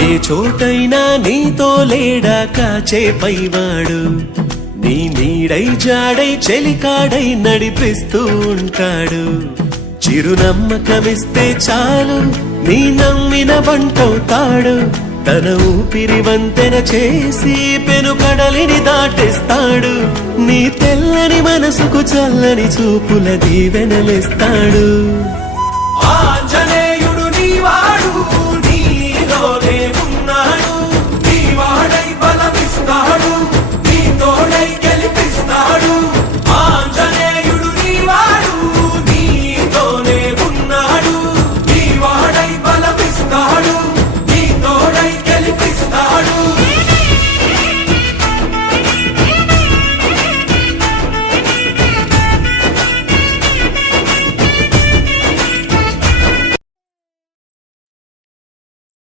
ఏ చోటైనా నీతో లేడా కాచే పైవాడు, నీ నీడై జాడై చెలికాడై నడిపిస్తూ ఉంటాడు. చిరునమ్మకమిస్తే చాలు నీ నమ్మిన బంటవుతాడు, తన ఊపిరి వంతెన చేసి పెను కడలిని దాటిస్తాడు. నీ తెల్లని మనసుకు చల్లని చూపుల దీవెనలిస్తాడు. ఆంజనేయ